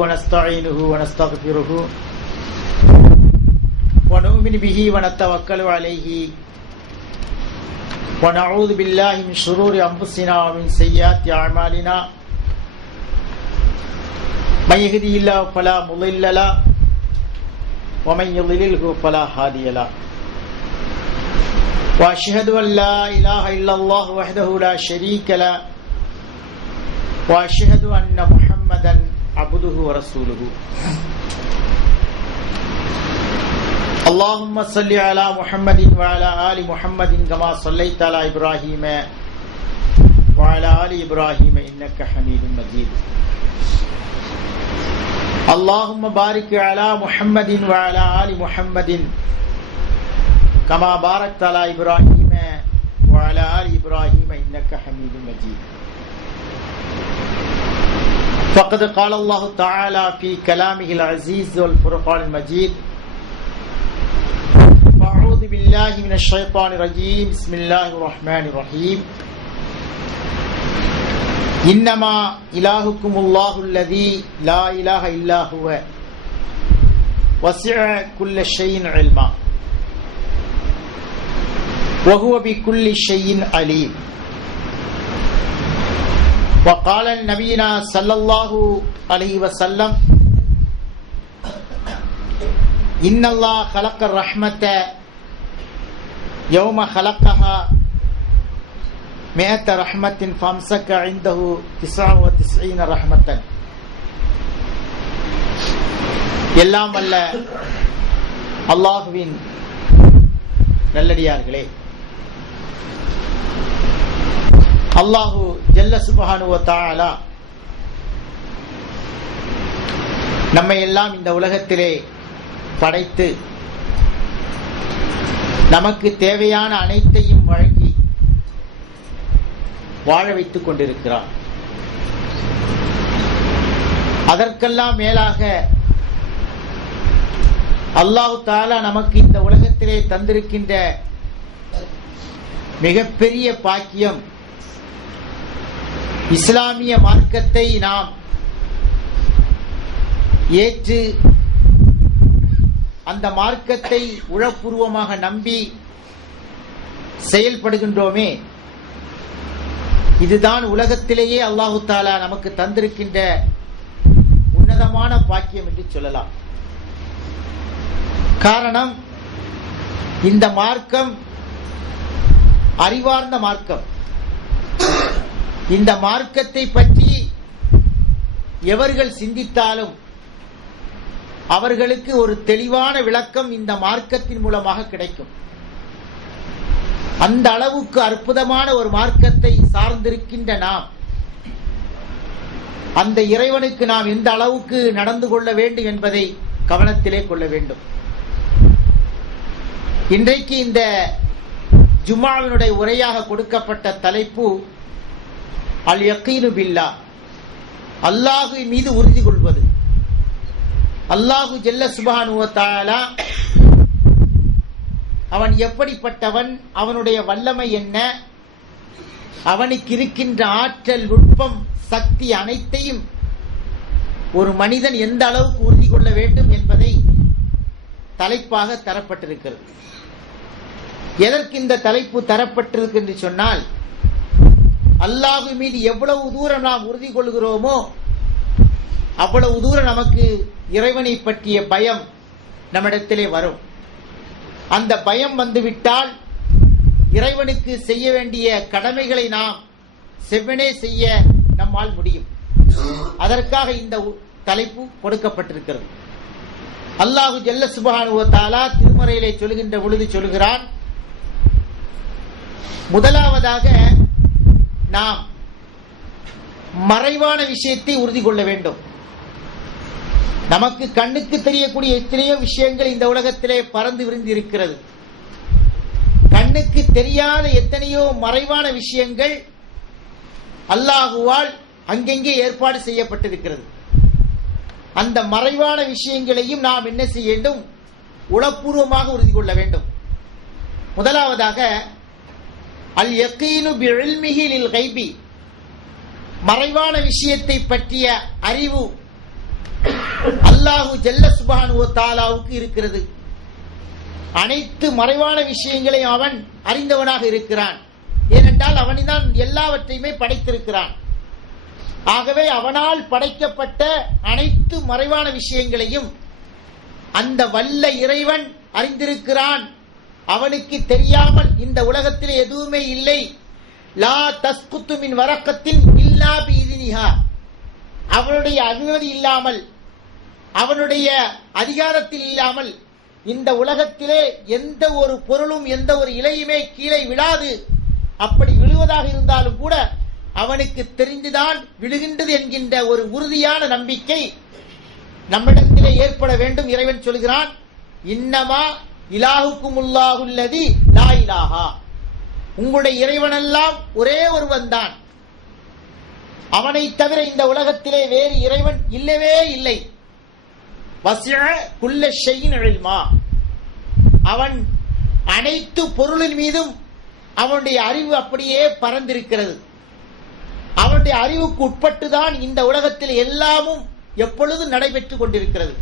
ونستعينه ونستغفره ونؤمن به ونتوكل عليه ونعوذ بالله من شرور أنفسنا ومن سيئات أعمالنا من يهده الله فلا مضل له ومن يضلله فلا هادي له وأشهد أن لا إله إلا الله وحده لا شريك له وأشهد أن محمدا عبده ورسوله اللهم صل على محمد وعلى آل محمد كما صليت على إبراهيم وعلى آل إبراهيم إنك حميد مجيد اللهم بارك على محمد وعلى آل محمد كما باركت على إبراهيم وعلى آل إبراهيم إنك حميد مجيد فقد قال الله تعالى في كلامه العزيز والفرقان المجيد أعوذ بالله من الشيطان الرجيم بسم الله الرحمن الرحيم إنما إلهكم الله الذي لا إله إلا هو وسع كل شيء علما وهو بكل شيء عليم وقال نبينا صلى الله عليه وسلم إن الله خلق الرحمة يوم خلقها 100 رحمة فامسك عنده 99 رحمة. எல்லாம் வல்ல அல்லாஹுவின் நல்லடியார்களே, அல்லாஹு ஜல்ல சுப்ஹானஹு வ தஆலா நம்மை எல்லாம் இந்த உலகத்திலே படைத்து நமக்கு தேவையான அனைத்தையும் வழங்கி வாழ வைத்துக் கொண்டிருக்கிறார். அதற்கெல்லாம் மேலாக அல்லாஹ் தஆலா நமக்கு இந்த உலகத்திலே தந்திருக்கின்ற மிகப்பெரிய பாக்கியம், இஸ்லாமிய மார்க்கத்தை நாம் ஏற்று அந்த மார்க்கத்தை உளப்பூர்வமாக நம்பி செயல்படுகின்றோமே, இதுதான் உலகத்திலேயே அல்லாஹு தஆலா நமக்கு தந்திருக்கின்ற உன்னதமான பாக்கியம் என்று சொல்லலாம். காரணம், இந்த மார்க்கம் அறிவார்ந்த மார்க்கம். இந்த மார்க்கத்தை பற்றி எவர்கள் சிந்தித்தாலும் அவர்களுக்கு ஒரு தெளிவான விளக்கம் இந்த மார்க்கத்தின் மூலமாக கிடைக்கும். அந்த அளவுக்கு அற்புதமான ஒரு மார்க்கத்தை சார்ந்திருக்கின்ற நாம் அந்த இறைவனுக்கு நாம் எந்த அளவுக்கு நடந்து கொள்ள வேண்டும் என்பதை கவனத்திலே கொள்ள வேண்டும். இன்றைக்கு இந்த ஜும்ஆவினுடைய உரையாக கொடுக்கப்பட்ட தலைப்பு அல் யகீனு பில்லாஹ், அல்லாஹ்வின் மீது உறுதி கொள்வது. அல்லாஹு ஜல்ல சுப்ஹானஹு வ தஆலா அவன் எப்படிப்பட்டவன், அவனுடைய வல்லமை என்ன, அவனுக்கு இருக்கின்ற ஆற்றல், நுட்பம், சக்தி அனைத்தையும் ஒரு மனிதன் எந்த அளவுக்கு உறுதி கொள்ள வேண்டும் என்பதை தலைப்பாக தரப்பட்டிருக்கிறது. எதற்கு இந்த தலைப்பு தரப்பட்டிருக்கு என்று சொன்னால், அல்லாஹ் மீது எவ்வளவு தூரம் நாம் உறுதி கொள்கிறோமோ அவ்வளவு தூரம் நமக்கு இறைவனை பற்றிய பயம் நம்மிடத்திலே வரும். அந்த பயம் வந்துவிட்டால் இறைவனுக்கு செய்ய வேண்டிய கடமைகளை நாம் செவ்வனே செய்ய நம்மால் முடியும். அதற்காக இந்த தலைப்பு கொடுக்கப்பட்டிருக்கிறது. அல்லாஹு ஜல்ல சுப்ஹானஹு வ தஆலா திருமறையிலே சொல்கின்ற பொழுது சொல்கிறான், முதலாவதாக நாம் மறைவான விஷயத்தை உறுதி கொள்ள வேண்டும். நமக்கு கண்ணுக்கு தெரியக்கூடிய எத்தனையோ விஷயங்கள் இந்த உலகத்திலே பறந்து விரிந்து இருக்கிறது. கண்ணுக்கு தெரியாத எத்தனையோ மறைவான விஷயங்கள் அல்லாஹுவால் அங்கெங்கே ஏற்பாடு செய்யப்பட்டிருக்கிறது. அந்த மறைவான விஷயங்களையும் நாம் என்ன செய்ய வேண்டும்? உளப்பூர்வமாக உறுதி கொள்ள வேண்டும். முதலாவதாக அல் யகீனு பிஇல்மிஹி லில் கைபி, மறைவான விஷயத்தை பற்றிய அறிவு அல்லாஹு ஜல்ல சுப்ஹானஹு வ தஆலாவுக்கு இருக்கிறது. அனைத்து மறைவான விஷயங்களையும் அவன் அறிந்தவனாக இருக்கிறான். ஏனென்றால் அவன்தான் எல்லாவற்றையுமே படைத்திருக்கிறான். ஆகவே அவனால் படைக்கப்பட்ட அனைத்து மறைவான விஷயங்களையும் அந்த வல்ல இறைவன் அறிந்திருக்கிறான். அவனுக்கு தெரியாமல் இந்த உலகத்தில் எதுவுமே இல்லை. லா தஸ்குத்து மின் வரக்கத்தின் இல்லா பீதினிஹா, அவனுடைய அனுமதி இல்லாமல், அவனுடைய அதிகாரத்தில் இல்லாமல் இந்த உலகத்திலே எந்த ஒரு பொருளும் எந்த ஒரு இலையுமே கீழே விழாது. அப்படி விழுவதாக இருந்தாலும் கூட அவனுக்கு தெரிந்துதான் விழுகின்றது என்கின்ற ஒரு உறுதியான நம்பிக்கை நம்மிடத்திலே ஏற்பட வேண்டும். இறைவன் சொல்கிறான், இன்னமா இலாஹுக்குமுல்லாஹுல்லதி லா இலாஹா, உங்களுடைய இறைவனெல்லாம் ஒரே ஒருவன் தான், அவனை தவிர இந்த உலகத்திலே வேறு இறைவன் இல்லவே இல்லை. வஸிஅ குல்ல ஷைஇன் இல்மா, அவன் அனைத்து பொருளின் மீதும் அவனுடைய அறிவு அப்படியே பறந்திருக்கிறது. அவனுடைய அறிவுக்கு உட்பட்டுதான் இந்த உலகத்தில் எல்லாமும் எப்பொழுது நடைபெற்றுக் கொண்டிருக்கிறது.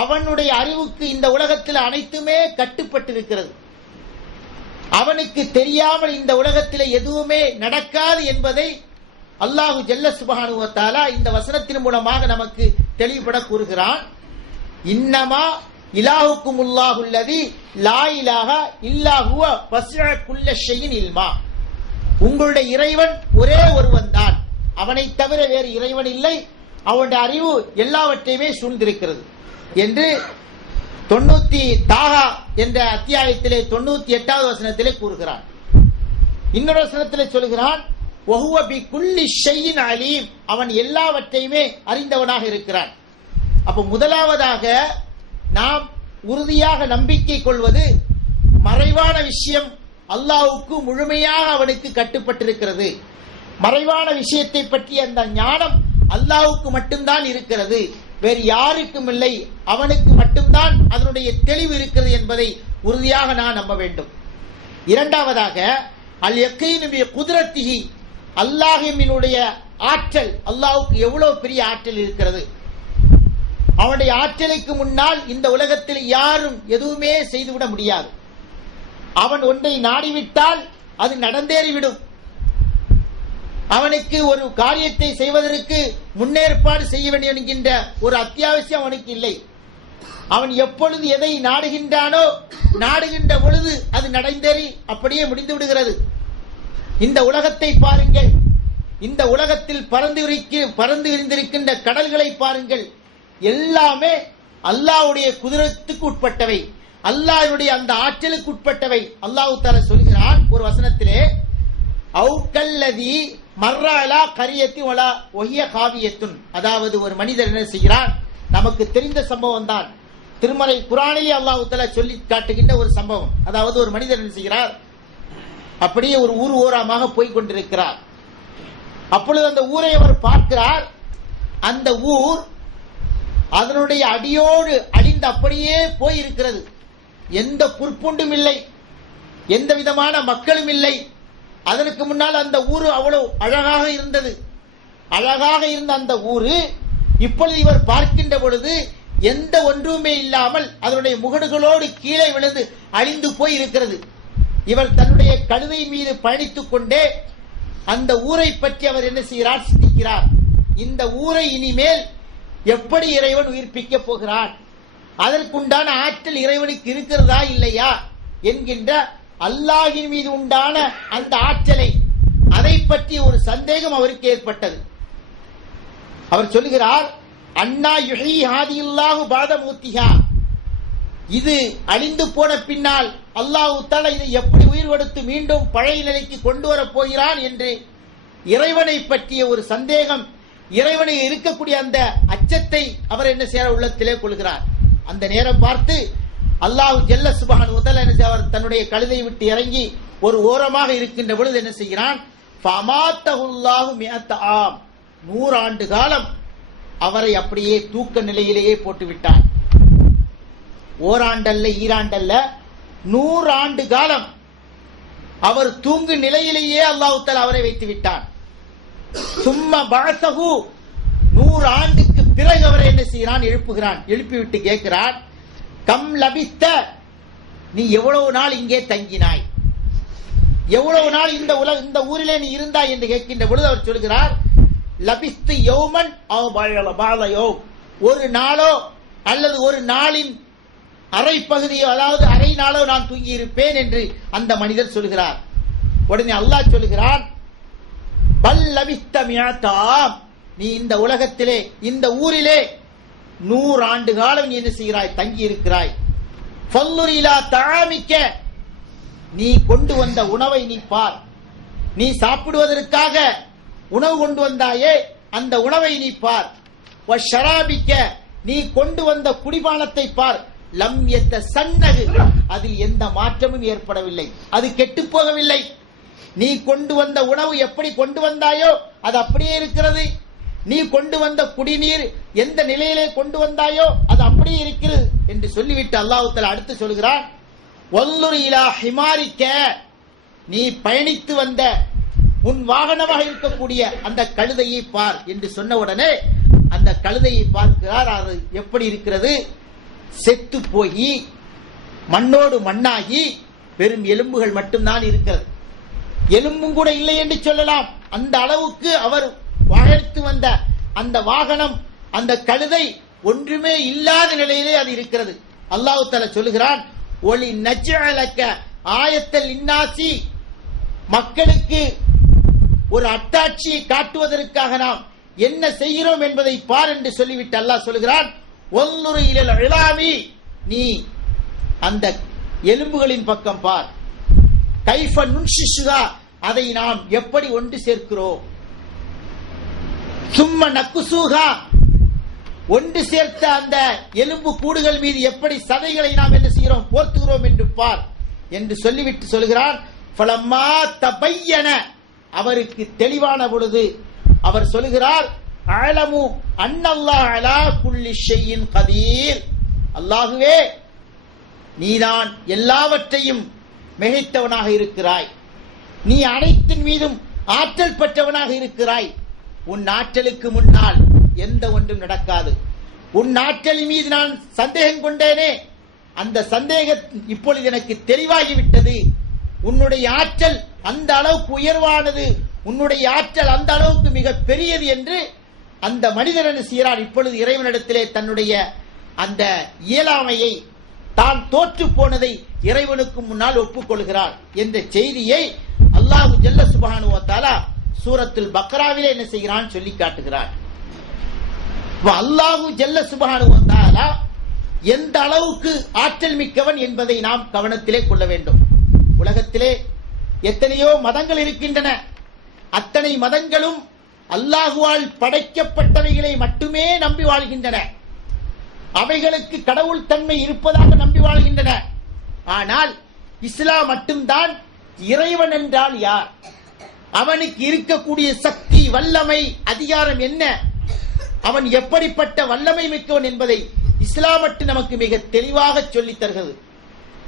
அவனுடைய அறிவுக்கு இந்த உலகத்தில் அனைத்துமே கட்டுப்பட்டிருக்கிறது. அவனுக்கு தெரியாமல் இந்த உலகத்தில் எதுவுமே நடக்காது என்பதை அல்லாஹு ஜல்ல சுப்ஹானஹு வ தஆலா இந்த வசனத்தின் மூலமாக நமக்கு தெளிவுபட கூறுகிறான். இன்னமா இலாஹுக்குமுல்லாஹுல்லதி லா இலாஹா இல்லா ஹுவ வஸிஅ குல்ல ஷைஇன் இல்மா, உங்களுடைய இறைவன் ஒரே ஒருவன் தான், அவனை தவிர வேறு இறைவன் இல்லை, அவனுடைய அறிவு எல்லாவற்றையுமே சூழ்ந்திருக்கிறது என்று 90 தாஹா என்ற அத்தியாயத்திலே 98வது வசனத்திலே கூறுகிறான். இன்னொரு வசனத்திலே சொல்கிறான், வஹுவ பிகுல்லி ஷைஇன் அலீம், அவன் எல்லாவற்றையுமே அறிந்தவனாக இருக்கிறான். அப்ப முதலாவதாக நாம் உறுதியாக நம்பிக்கை கொள்வது, மறைவான விஷயம் அல்லாஹ்வுக்கு முழுமையாக அவனுக்கு கட்டுப்பட்டிருக்கிறது. மறைவான விஷயத்தை பற்றிய அந்த ஞானம் அல்லாஹ்வுக்கு மட்டும்தான் இருக்கிறது, வேறு யாருக்கும் இல்லை, அவனுக்கு மட்டும்தான் அதனுடைய தெளிவு இருக்கிறது என்பதை உறுதியாக நான் நம்ப வேண்டும். இரண்டாவதாக அல் யகீனு பி குத்ரத்திஹி, அல்லாஹ்வினுடைய ஆற்றல், அல்லாஹ்வுக்கு எவ்வளவு பெரிய ஆற்றல் இருக்கிறது. அவனுடைய ஆற்றலுக்கு முன்னால் இந்த உலகத்தில் யாரும் எதுவுமே செய்துவிட முடியாது. அவன் ஒன்றை நாடிவிட்டால் அது நடந்தேறிவிடும். அவனுக்கு ஒரு காரியத்தை செய்வதற்கு முன்னேற்பாடு செய்ய வேண்டும் என்கின்ற ஒரு அத்தியாவசியம் அவனுக்கு இல்லை. அவன் எப்பொழுது எதை நாடுகின்றானோ நாடுகின்ற பொழுது அது நடந்தேறி அப்படியே முடிந்து விடுகிறது. இந்த உலகத்தை பாருங்கள், இந்த உலகத்தில் பறந்து விரிந்திருக்கின்ற கடல்களை பாருங்கள், எல்லாமே அல்லாஹ்வுடைய குதிரத்துக்கு உட்பட்டவை, அல்லாஹ்வுடைய அந்த ஆற்றலுக்கு உட்பட்டவை. அல்லாஹ் தஆலா சொல்கிறான் ஒரு வசனத்திலே, அவுகல்லதி மர்ரலா கரியத்தி வலா ஒஹிய காவியத்துன், அதாவது ஒரு மனிதர் என்ன செய்கிறார், நமக்கு தெரிந்த சம்பவம் தான், திருமறை குர்ஆனிலே அல்லாஹ் தஆலா சொல்லி காட்டுகின்ற ஒரு சம்பவம். அதாவது ஒரு மனிதர் என்ன செய்கிறார், அப்படியே ஒரு ஊர் ஓரமாக போய் கொண்டிருக்கிறார். அப்பொழுது அந்த ஊரை அவர் பார்க்கிறார். அந்த ஊர் அதனுடைய அடியோடு அழிந்து அப்படியே போயிருக்கிறது. எந்த புற்புண்டும் இல்லை, எந்த விதமான மக்களும் இல்லை. அதற்கு முன்னால் அந்த ஊர் அவ்வளவு அழகாக இருந்தது. அழகாக இருந்த அந்த ஊரு இப்பொழுது இவர் பார்க்கின்ற பொழுது எந்த ஒன்றுமே இல்லாமல் அதனுடைய முகடுகளோடு கீழே விழுந்து அழிந்து போய் இருக்கிறது. இவர் தன்னுடைய கழுதை மீது பயணித்துக் கொண்டே அந்த ஊரை பற்றி அவர் என்ன செய்கிறார், சிந்திக்கிறார். இந்த ஊரை இனிமேல் எப்படி இறைவன் உயிர்ப்பிக்க போகிறான், அதற்குண்டான ஆற்றல் இறைவனுக்கு இருக்கிறதா இல்லையா என்கின்ற அல்லாஹ்வின் மீது உண்டான அந்த ஆற்றலை, அதை பற்றி ஒரு சந்தேகம் அவருக்கு ஏற்பட்டது. அவர் சொல்லுகிறார், அன்னா யுஹீ ஹாதில்லாஹு பாத மூத்திஹா, இது அழிந்து போன பின்னால் அல்லாஹ் தஆலா இதை எப்படி உயிர் கொடுத்து மீண்டும் பழைய நிலைக்கு கொண்டு வரப் போகிறான் என்று இறைவனை பற்றிய ஒரு சந்தேகம், இறைவனை இருக்கக்கூடிய அந்த அச்சத்தை அவர் என்ன செய்ய உள்ளத்திலே கொள்கிறார். அந்த நேரம் பார்த்து அல்லாஹ் ஜல்ல சுப்ஹானஹு வ தஆலா என்ன செய்வார், தன்னுடைய கழுதை விட்டு இறங்கி ஒரு ஓரமாக இருக்கின்ற பொழுது என்ன செய்கிறான், ஃபமாத்தஹுல்லாஹு மிஅத்த ஆம், 100 ஆண்டு காலம் அவரை அப்படியே தூக்க நிலையிலேயே போட்டு விட்டான். ஓராண்டல்ல ஈராண்டல்ல 100 ஆண்டு காலம் அவர் தூங்கு நிலையிலேயே அல்லாஹ் தஆலா அவரை வைத்து விட்டான். சும்ம பஅஸஹு, 100 ஆண்டுக்கு பிறகு அவரை என்ன செய்கிறான், எழுப்புகிறான். எழுப்பிவிட்டு கேட்கிறான், கம் லபித்த, நீ எவ்வளவு நாள் இங்கே தங்கினாய், எவ்வளவு நாள் இந்த ஊரிலே நீ இருந்தாய் என்று கேட்கின்ற பொழுது அவர் சொல்கிறார், லபிஸ்து யௌமன் அவ் பஅத யௌம், ஒரு நாளோ அல்லது ஒரு நாளின் அரை பகுதியோ, அதாவது அரை நாளோ நான் தூங்கி இருப்பேன் என்று அந்த மனிதர் சொல்கிறார். உடனே அல்லாஹ் சொல்கிறான், பல் லபிஸ்த மியதாம், நீ இந்த உலகத்திலே இந்த ஊரிலே 100 ஆண்டு காலம் நீ என்ன செய்கிறாய், தங்கி இருக்கிறாய். ஃபல்லுர் இலா தஆமிக்க, நீ கொண்டு வந்த உணவை நீ பார், நீ சாப்பிடுவதற்காக உணவு கொண்டு வந்தாயே அந்த உணவை நீ பார். வஷராபிக்க, நீ கொண்டு வந்த குடிபானத்தை பார். லம் யத்தசன்னஹு, அதில் எந்த மாற்றமும் ஏற்படவில்லை, அது கெட்டு போகவில்லை. நீ கொண்டு வந்த உணவு எப்படி கொண்டு வந்தாயோ அது அப்படியே இருக்கிறது. நீ கொண்டு வந்த குடிநீர் எந்த நிலையிலே கொண்டு வந்தாயோ அது அப்படியே இருக்கிறது என்று சொல்லிவிட்டு அல்லாஹ் தஆலா அடுத்து சொல்கிறான், வல்லுர் இலா ஹிமாரிக்க, நீ பயணித்து வந்த உன் வாகனமாக இருக்கக்கூடிய அந்த கழுதையை பார் என்று சொன்ன உடனே அந்த கழுதையை பார்க்கிறார். அது எப்படி இருக்கிறது, செத்து போய் மண்ணோடு மண்ணாகி வெறும் எலும்புகள் மட்டும்தான் இருக்கிறது. எலும்பும் கூட இல்லை என்று சொல்லலாம். அந்த அளவுக்கு அவர் வாழ்த்து வந்த அந்த வாகனம், அந்த கழுதை ஒன்றுமே இல்லாத நிலையிலே அது இருக்கிறது. அல்லாஹ் தஆலா சொல்கிறான், ஒலி நஜ்அலக ஆயத்தல் இன்னாசி, மக்களுக்கு ஒரு அத்தாட்சியை காட்டுவதற்காக நாம் என்ன செய்கிறோம் என்பதை பார் என்று சொல்லிவிட்டு அல்லாஹ் சொல்கிறான், வல்லுர் இலல் இலாமி, நீ அந்த எலும்புகளின் பக்கம் பார். கைஃப நுன்ஷிஷுகா, அதை நாம் எப்படி ஒன்று சேர்க்கிறோம். சும்ம நக்குசூகா, ஒன்று சேர்த்த அந்த எலும்பு கூடுகள் மீது எப்படி சதைகளை நாம் என்ன செய்கிறோம், போர்த்துகிறோம் என்று பார் என்று சொல்லிவிட்டு சொல்கிறான், ஃபலம்மா தபையன, அவருக்கு தெளிவான பொழுது அவர் சொல்கிறார், அலமு அன்னல்லாஹ் அலா குல்லி ஷைஇன் கதீர், அல்லாஹுவே நீதான் எல்லாவற்றையும் மிகைத்தவனாக இருக்கிறாய், நீ அனைத்தின் மீதும் ஆற்றல் பெற்றவனாக இருக்கிறாய். உன் ஆற்றலுக்கு முன்னால் எந்த ஒன்றும் நடக்காது. உன் ஆற்றல் மீது நான் சந்தேகம் கொண்டேனே, அந்த சந்தேகம் இப்பொழுது எனக்கு தெளிவாகிவிட்டது. உன்னுடைய ஆற்றல் அந்த அளவுக்கு உயர்வானது, உன்னுடைய ஆற்றல் அந்த அளவுக்கு மிக பெரியது என்று அந்த மனிதர் என்ன செய்கிறார், இப்பொழுது இறைவனிடத்திலே தன்னுடைய அந்த இயலாமையை, தான் தோற்று போனதை இறைவனுக்கு முன்னால் ஒப்புக்கொள்கிறார் என்ற செய்தியை அல்லாஹ் ஜல்ல சுப்ஹானஹு வ தஆலா சூரத்துல் பக்ராவிலே என்ன செய்கிறான் சொல்லி காட்டுகிறார். அல்லாஹ் ஜல்ல சுப்ஹானஹு வ தஆலா எந்த அளவுக்கு ஆற்றல் மிக்கவன் என்பதை நாம் கவனத்திலே கொள்ள வேண்டும். உலகத்திலே எத்தனையோ மதங்கள் இருக்கின்றன. அத்தனை மதங்களும் அல்லாஹுவால் படைக்கப்பட்டவைகளை மட்டுமே நம்பி வாழ்கின்றன. அவைகளுக்கு கடவுள் தன்மை இருப்பதாக நம்பி வாழ்கின்றன. ஆனால் இஸ்லாம் மட்டும்தான் இறைவன் என்றால் யார், அவனுக்கு இருக்கக்கூடிய சக்தி, வல்லமை, அதிகாரம் என்ன, அவன் எப்படிப்பட்ட வல்லமை மிக்கவன் என்பதை இஸ்லாம் மட்டும் நமக்கு மிக தெளிவாக சொல்லித் தருகிறது.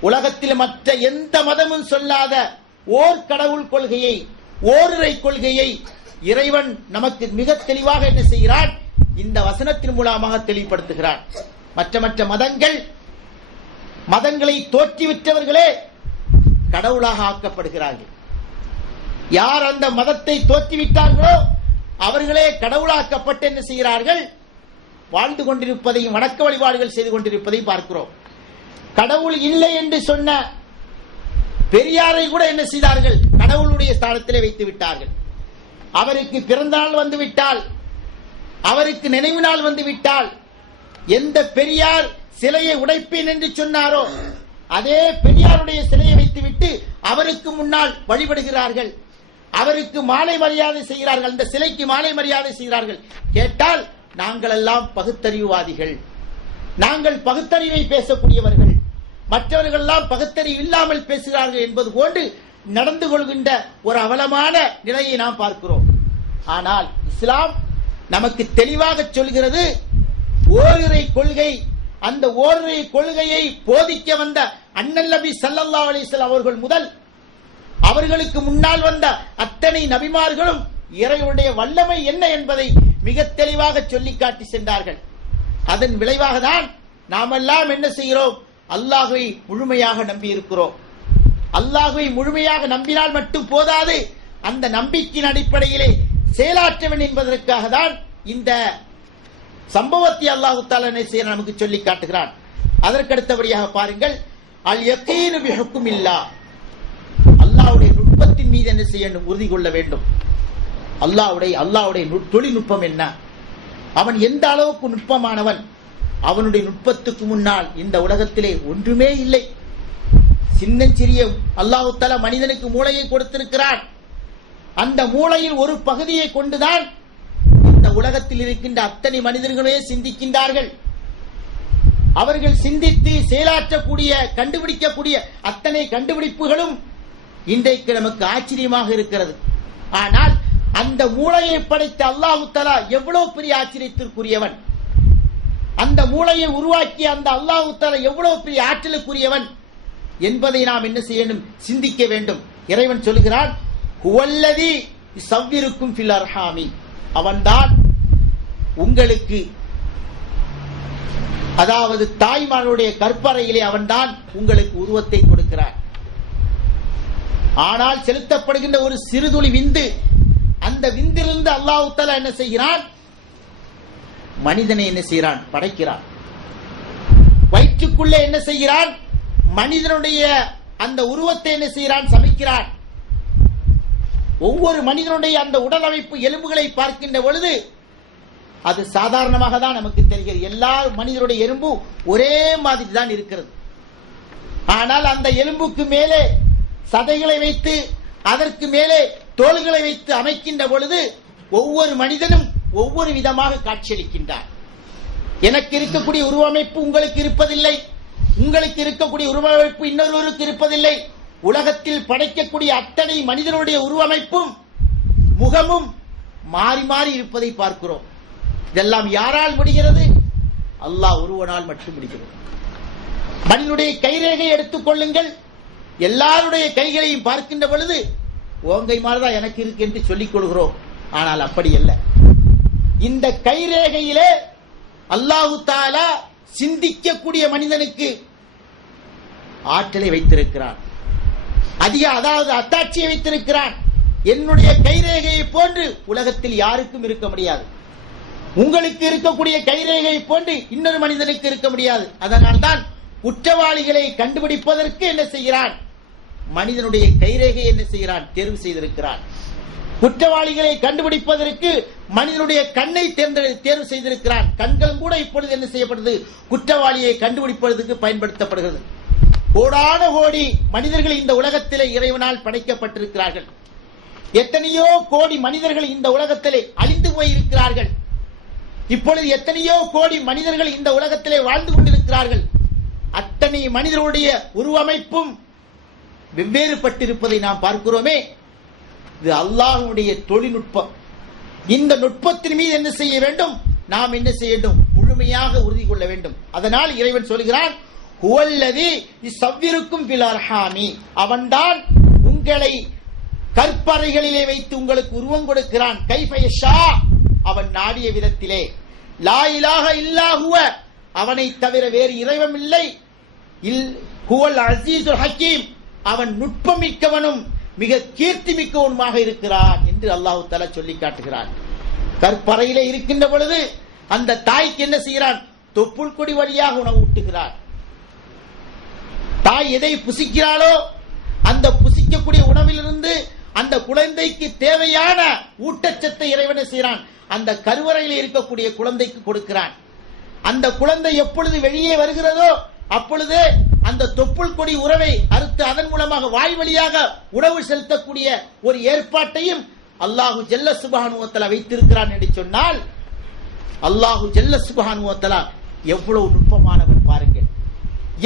உலகத்தில் மற்ற எந்த மதமும் சொல்லாத ஓர் கடவுள் கொள்கையை, ஓரிரை கொள்கையை இறைவன் நமக்கு மிக தெளிவாக என்ன செய்கிறான், இந்த வசனத்தின் மூலமாக தெளிவுபடுத்துகிறான். மற்ற மதங்களை தோற்றுவிட்டவர்களே கடவுளாக ஆக்கப்படுகிறார்கள். யார் அந்த மதத்தை தோற்றுவிட்டார்களோ அவர்களே கடவுளாக்கப்பட்டு என்ன செய்கிறார்கள், வாழ்ந்து கொண்டிருப்பதையும் வணக்க வழிபாடுகள் செய்து கொண்டிருப்பதையும் பார்க்கிறோம். கடவுள் இல்லை என்று சொன்ன பெரியாரை கூட என்ன செய்தார்கள், கடவுளுடைய ஸ்தானத்திலே வைத்து விட்டார்கள். அவருக்கு பிறந்த நாள் வந்துவிட்டால், அவருக்கு நினைவு நாள் வந்துவிட்டால், எந்த பெரியார் சிலையை உடைப்பேன் என்று சொன்னாரோ அதே பெரியாருடைய சிலையை வைத்துவிட்டு அவருக்கு முன்னால் வழிபடுகிறார்கள், அவருக்கு மாலை மரியாதை செய்கிறார்கள், அந்த சிலைக்கு மாலை மரியாதை செய்கிறார்கள். கேட்டால் நாங்கள் எல்லாம் பகுத்தறிவுவாதிகள், நாங்கள் பகுத்தறிவை பேசக்கூடியவர்கள், மற்றவர்கள் எல்லாம் பகுத்தறிவு இல்லாமல் பேசுகிறார்கள் என்பது போன்று நடந்து கொள்கின்ற ஒரு அவலமான நிலையை நாம் பார்க்கிறோம். ஆனால் இஸ்லாம் நமக்கு தெளிவாக சொல்கிறது, ஓரிரை கொள்கை, அந்த ஓரிரை கொள்கையை போதிக்க வந்த அண்ணல் நபி ஸல்லல்லாஹு அலைஹி வஸல்லம் அவர்கள் முதல் அவர்களுக்கு முன்னால் வந்த அத்தனை நபிமார்களும் இறைவனுடைய வல்லமை என்ன என்பதை மிக தெளிவாக சொல்லி காட்டி சென்றார்கள். அதன் விளைவாக தான் நாமெல்லாம் என்ன செய்கிறோம்? அல்லாஹ்வை முழுமையாக நம்பி இருக்கிறோம். அல்லாஹ்வை முழுமையாக நம்பினால் மட்டும் போதாது, அந்த நம்பிக்கையின் அடிப்படையிலே செயலாற்ற வேண்டும் என்பதற்காக தான் இந்த சம்பவத்தை அல்லாஹ் தஆலா என்ன செய்ய நமக்கு சொல்லி காட்டுகிறான். அதற்கடுத்தபடியாக பாருங்கள், அல் யகீனு பிஹுக்குமில்லாஹ், அல்லாஹ்வுடைய நுட்பத்தின் மீது என்ன செய்ய வேண்டும்? உறுதி கொள்ள வேண்டும். அல்லாஹ்வுடைய தொழில்நுட்பம் என்ன? அவன் எந்த அளவுக்கு நுட்பமானவன்? அவனுடைய நுட்பத்துக்கு முன்னால் இந்த உலகத்திலே ஒன்றுமே இல்லை. சின்னஞ்சிறிய அல்லாஹ் தஆலா மனிதனுக்கு மூளையை கொடுத்திருக்கிறான். அந்த மூளையில் ஒரு பகுதியை கொண்டுதான் இந்த உலகத்தில் இருக்கின்ற அத்தனை மனிதர்களே சிந்திக்கின்றார்கள். அவர்கள் சிந்தித்து செயலாற்றக்கூடிய கண்டுபிடிக்கக்கூடிய அத்தனை கண்டுபிடிப்புகளும் இன்றைக்கு நமக்கு ஆச்சரியமாக இருக்கிறது. ஆனால் அந்த மூளையை படைத்த அல்லாஹ் தஆலா எவ்வளவு பெரிய ஆச்சரியத்திற்குரியவன்! அந்த மூளையை உருவாக்கிய அந்த அல்லாஹ் தஆலா எவ்வளவு பெரிய ஆற்றலுக்குரியவன் என்பதை நாம் என்ன செய்ய வேண்டும்? சிந்திக்க வேண்டும். இறைவன் சொல்கிறான், ஹுவல்லதி யுஸவ்விருக்கும் ஃபில் அர்ஹாமி, அவன்தான் உங்களுக்கு, அதாவது தாய்மாருடைய கற்பறையிலே அவன்தான் உங்களுக்கு உருவத்தை கொடுக்கிறான். ஆனால் செலுத்தப்படுகின்ற ஒரு சிறுதுளி விந்து, அந்த விந்திலிருந்து அல்லாஹ் தஆலா என்ன செய்கிறான்? மனிதனை என்ன செய்கிறான்? படைக்கிறான். வயிற்றுக்குள்ளே என்ன செய்கிறான்? மனிதனுடைய அந்த உருவத்தை என்ன செய்கிறான்? சமைக்கிறான். ஒவ்வொரு மனிதனுடைய அந்த உடல் அமைப்பு எலும்புகளை பார்க்கின்ற பொழுது அது சாதாரணமாக தான் நமக்கு தெரிகிறது. எல்லா மனிதனுடைய எலும்பு ஒரே மாதிரி தான் இருக்கிறது. ஆனால் அந்த எலும்புக்கு மேலே சதைகளை வைத்து அதற்கு மேலே தோள்களை வைத்து அமைக்கின்ற பொழுது ஒவ்வொரு மனிதனும் ஒவ்வொரு விதமாக காட்சியளிக்கின்றார். எனக்கு இருக்கக்கூடிய உருவமைப்பு உங்களுக்கு இருப்பதில்லை, உங்களுக்கு இருக்கக்கூடிய உருவமைப்பு இன்னொருவருக்கு இருப்பதில்லை. உலகத்தில் படைக்கக்கூடிய அத்தனை மனிதனுடைய உருவமைப்பும் முகமும் மாறி மாறி இருப்பதை பார்க்கிறோம். இதெல்லாம் யாரால் முடிகிறது? அல்லாஹ் ஒருவனால் மட்டும் முடிகிறது. மனிதனுடைய கைரேகை எடுத்துக் கொள்ளுங்கள். எல்லாருடைய கைகளையும் பார்க்கின்ற பொழுது ஓங்கை மாதிரிதான் எனக்கு இருக்கு என்று சொல்லிக் கொள்கிறோம். ஆனால் அப்படி அல்ல. இந்த கைரேகையிலே அல்லாஹ் தஆலா சிந்திக்கக்கூடிய மனிதனுக்கு ஆற்றலை வைத்திருக்கிறான். அதாவது அத்தாட்சியை வைத்திருக்கிறான். என்னுடைய கைரேகையை போன்று உலகத்தில் யாருக்கும் இருக்க முடியாது. உங்களுக்கு இருக்கக்கூடிய கைரேகையை போன்று இன்னொரு மனிதனுக்கு இருக்க முடியாது. அதனால்தான் குற்றவாளிகளை கண்டுபிடிப்பதற்கு என்ன செய்கிறான்? மனிதனுடைய கைரேகை என்ன செய்கிறான்? தேர்வு செய்திருக்கிறான். குற்றவாளிகளை கண்டுபிடிப்பதற்கு மனிதனுடைய கண்ணை தேர்வு செய்திருக்கிறான். கண்களும் கூட இப்பொழுது என்ன செய்யப்படுது? குற்றவாளியை கண்டுபிடிப்பதற்கு பயன்படுத்தப்படுகிறது. கோடான கோடி மனிதர்கள் இந்த உலகத்திலே இறைவனால் படைக்கப்பட்டிருக்கிறார்கள். எத்தனையோ கோடி மனிதர்கள் இந்த உலகத்திலே அழிந்து போயிருக்கிறார்கள். இப்பொழுது எத்தனையோ கோடி மனிதர்கள் இந்த உலகத்திலே வாழ்ந்து கொண்டிருக்கிறார்கள். அத்தனை மனிதர்களுடைய உருவமைப்பும் வெவ்வேறுபட்டிருப்பதை நாம் பார்க்கிறோமே. இது அல்லாஹ்வுடைய தொழில்நுட்பம். இந்த நுட்பத்தின் மீது என்ன செய்ய வேண்டும்? நாம் என்ன செய்ய வேண்டும்? முழுமையாக உறுதி கொள்ள வேண்டும். அதனால் இறைவன் சொல்கிறான், ஹுவல்லதி யுஸவ்விருக்கும் ஃபில் அர்ஹாமி, அவன்தான் உங்களை கற்பறைகளிலே வைத்து உங்களுக்கு உருவம் கொடுக்கிறான். கைஃப யஷா, அவன் நாடிய விதத்திலே. லா இலாஹ இல்லா ஹுவ, அவனை தவிர வேறு இறைவன் இல்லை. ஹுவல் அஸீஸுல் ஹக்கீம், அவன் நுட்பமிக்கவனும் மிக கீர்த்தி மிக்கவனுமாக இருக்கிறான் என்று அல்லாஹ் தஆலா சொல்லி காட்டுகிறான். கற்பறையிலே இருக்கின்ற பொழுது அந்த தாய்க்கு என்ன செய்கிறான்? தொப்புள் கொடி வழியாக உணவு ஊட்டுகிறான். தாய் எதை புசிக்கிறாளோ அந்த புசிக்கக்கூடிய உணவிலிருந்து அந்த குழந்தைக்கு தேவையான ஊட்டச்சத்தை இறைவனை செய்கிறான். அந்த கருவறையில் இருக்கக்கூடிய குழந்தைக்கு கொடுக்கிறான். அந்த குழந்தை எப்பொழுது வெளியே வருகிறதோ அப்பொழுது அந்த தொப்புள் கொடி உறவை அறுத்து அதன் மூலமாக வாய் வழியாக உணவு செலுத்தக்கூடிய ஒரு ஏற்பாட்டையும் அல்லாஹு ஜல்ல சுப்ஹானஹு வ தஆலா வைத்திருக்கிறான் என்று சொன்னால், அல்லாஹு ஜல்ல சுப்ஹானஹு வ தஆலா எவ்வளவு நுட்பமானவன் பாருங்கள்,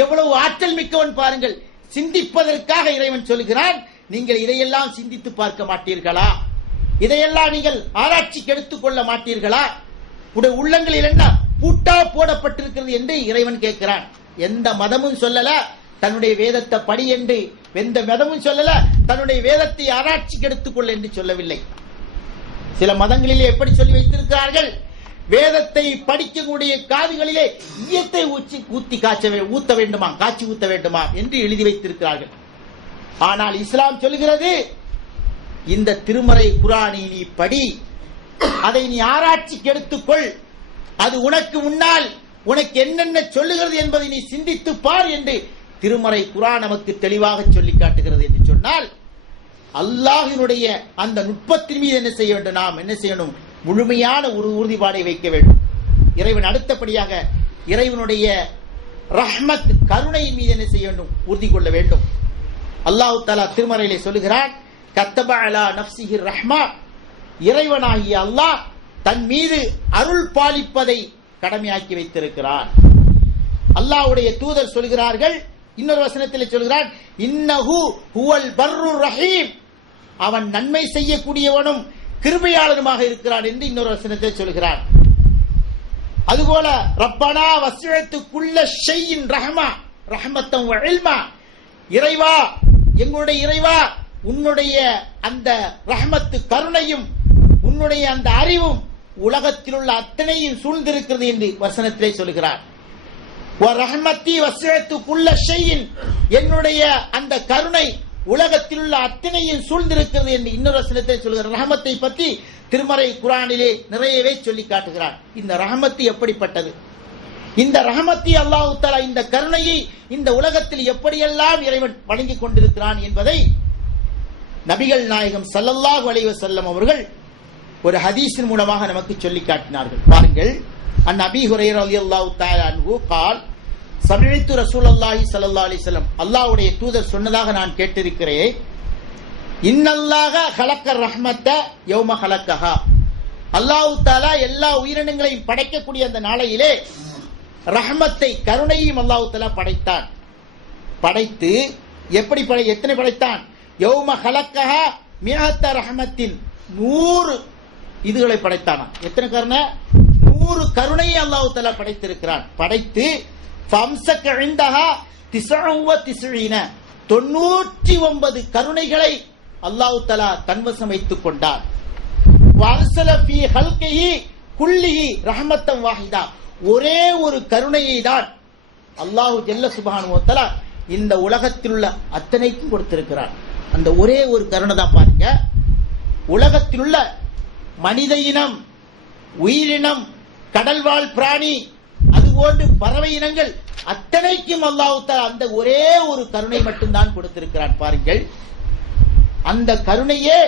எவ்வளவு ஆற்றல் மிக்கவன் பாருங்கள். சிந்திப்பதற்காக இறைவன் சொல்கிறான், நீங்கள் இதையெல்லாம் சிந்தித்து பார்க்க மாட்டீர்களா? இதையெல்லாம் நீங்கள் ஆராய்ச்சிக்கு எடுத்துக்கொள்ள மாட்டீர்களா? உடைய உள்ளங்களில் என்ன பூட்டா போடப்பட்டிருக்கிறது என்று இறைவன் கேட்கிறான். எந்த மதமும் சொல்லல தன்னுடைய வேதத்தை படி என்று, எந்த மதமும் சொல்லல தன்னுடைய வேதத்தை ஆராய்ச்சிக்கு எடுத்துக்கொள்ள என்று சொல்லவில்லை. சில மதங்களிலே எப்படி சொல்லி வைத்திருக்கிறார்கள்? வேதத்தை படிக்கக்கூடிய காதுகளிலே ஈயத்தை ஊத்த வேண்டுமா என்று எழுதி வைத்திருக்கிறார்கள். ஆனால் இஸ்லாம் சொல்கிறது, இந்த திருமறை குர்ஆனை நீ படி, அதை நீ ஆராய்ச்சிக்கு எடுத்துக்கொள், அது உனக்கு முன்னால் உனக்கு என்னென்ன சொல்லுகிறது என்பதை நீ சிந்தித்து பார் என்று திருமறை குர்ஆன் நமக்கு தெளிவாக சொல்லி காட்டுகிறது. என்று சொன்னால் அல்லாஹ்வினுடைய அந்த நுட்பத்தின் மீது என்ன செய்ய வேண்டும்? நாம் என்ன செய்யணும்? முழுமையான ஒரு உறுதிப்பாடை வைக்க வேண்டும். இறைவன் அடுத்தபடியாக இறைவனுடைய ரஹ்மத் கருணையின் மீது என்ன செய்ய வேண்டும்? உறுதி கொள்ள வேண்டும். அல்லாஹ் தஆலா திருமறையிலே சொல்லுகிறான், கத்தப அலா நஃப்ஸிஹி ரஹ்மா, இறைவனாகிய அல்லாஹ் தன் மீது அருள் பாலிப்பதை கடமையாக்கி வைத்திருக்கிறான். அல்லாஹ்வுடைய தூதர் சொல்கிறார்கள், இன்னொரு வசனத்தில் சொல்கிறான், இன்னஹு ஹுவல் பர்ருர் ரஹீம், அவன் நன்மை செய்யக்கூடியவனும் கிருபையாளனுமாக இருக்கிறான் என்று இன்னொரு வசனத்தில் சொல்கிறான். அதுபோல ரப்பனா வஸஅத்து குல்ல ஷைஇன் ரஹ்மா ரஹ்மத்தன் வ இல்மா, இறைவா, எங்களுடைய இறைவா, உன்னுடைய அந்த ரஹ்மத்து கருணையும் உன்னுடைய அந்த அறிவும் உலகத்தில் உள்ள அத்தனையும் சூழ்ந்திருக்கிறது என்று வசனத்திலே சொல்கிறார். ரஹ்மத்தி வஸஅத்து குல்ல ஷைஇன், என்னுடைய அந்த கருணை உலகத்தில் உள்ள அத்தனையும் சூழ்ந்திருக்கிறது என்று இன்னொரு வசனத்தை சொல்கிறார். ரஹமத்தை பற்றி திருமறை குர்ஆனிலே நிறையவே சொல்லி காட்டுகிறார். இந்த ரஹமத்து எப்படிப்பட்டது? இந்த ரஹமத்தி அல்லாஹ் தஆலா இந்த கருணையை இந்த உலகத்தில் எப்படியெல்லாம் இறைவன் வழங்கிக் கொண்டிருக்கிறான் என்பதை நபிகள் நாயகம் ஸல்லல்லாஹு அலைஹி வஸல்லம் அவர்கள் ஒரு ஹதீஸின் மூலமாக நமக்கு சொல்லி காட்டினார்கள். பாருங்கள், அன்-நபி ஹுரைரா ரலியல்லாஹு தஆலா அன்ஹு قال சமிஅத்து ரசூலுல்லாஹி ஸல்லல்லாஹு அலைஹி வஸல்லம், அல்லாஹ்வுடைய தூதர் சொன்னதாக நான் கேட்டிருக்கிறேன், இன்னல்லாஹ ஹலக்க ரஹ்மத்த யௌம ஹலக்கஹா, அல்லாஹ் தஆலா எல்லா உயிரினங்களையும் படைக்கக்கூடிய அந்த நாளையிலே ரஹ்மத்தை கருணையும் அல்லாஹ் தஆலா படைத்தான். படைத்து எத்தனை படைத்தான்? யௌம ஹலக்கஹா மிஅத்த ரஹ்மத்தின், 100 இதுகளை படைத்தானா. எத்தனை கருணை? 100 கருணையை அல்லாஹ் தஆலா படைத்திருக்கிறான். படைத்து ஃபம்சக இந்தஹா 99 99 கருணைகளை அல்லாஹ் தஆலா தன்வசம் வைத்துக் கொண்டார். வர்சல ஃபீ ஹல்கிஹி குல்லிஹி ரஹ்மத்தன் வாஹிதா, ஒரே ஒரு கருணையை தான் அல்லாஹ் ஜல்ல சுப்ஹானஹு வ தஆலா இந்த உலகத்தில் உள்ள அத்தனைக்கும் கொடுத்திருக்கிறார். அந்த ஒரே ஒரு கருணை தான். பாருங்க, உலகத்தில் உள்ள மனித இனம், உயிரினம், கடல்வாழ் பிராணி, அதுபோன்று பறவை இனங்கள் அத்தனைக்கும் அல்லாஹ் தஆலா அந்த ஒரே ஒரு கருணை மட்டும்தான் கொடுத்திருக்கிறான். பாருங்கள், அந்த கருணையே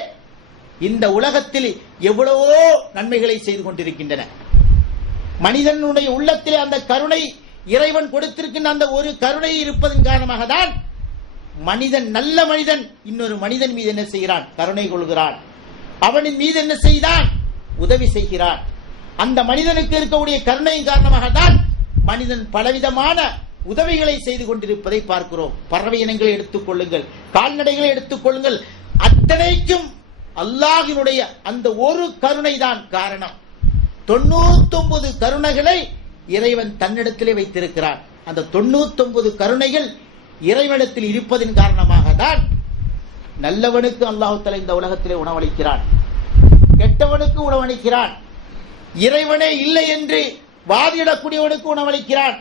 இந்த உலகத்தில் எவ்வளவோ நன்மைகளை செய்து கொண்டிருக்கின்றன. மனிதனுடைய உள்ளத்திலே அந்த கருணை இறைவன் கொடுத்திருக்கின்ற அந்த ஒரு கருணை இருப்பதன் காரணமாக தான் மனிதன், நல்ல மனிதன் இன்னொரு மனிதன் மீது என்ன செய்கிறான்? கருணை கொள்கிறான். அவனின் மீது என்ன செய்தான்? உதவி செய்கிறான். அந்த மனிதனுக்கு இருக்கக்கூடிய கருணையின் காரணமாக தான் மனிதன் பலவிதமான உதவிகளை செய்து கொண்டிருப்பதை பார்க்கிறோம். பறவை இனங்களை எடுத்துக் கொள்ளுங்கள், கால்நடைகளை எடுத்துக் கொள்ளுங்கள், அத்தனைக்கும் அல்லாஹ்வினுடைய அந்த ஒரு கருணை தான் காரணம். 99 கருணைகளை இறைவன் தன்னிடத்திலே வைத்திருக்கிறான். அந்த 99 கருணைகள் இறைவனிடத்தில் இருப்பதன் காரணமாக தான் நல்லவனுக்கு அல்லாஹ் தஆலா இந்த உலகத்திலே உணவளிக்கிறான், கெட்டவனுக்கு உணவளிக்கிறான். இறைவனே இல்லை என்று வாதிடக்கூடியவனுக்கு உணவளிக்கிறான்,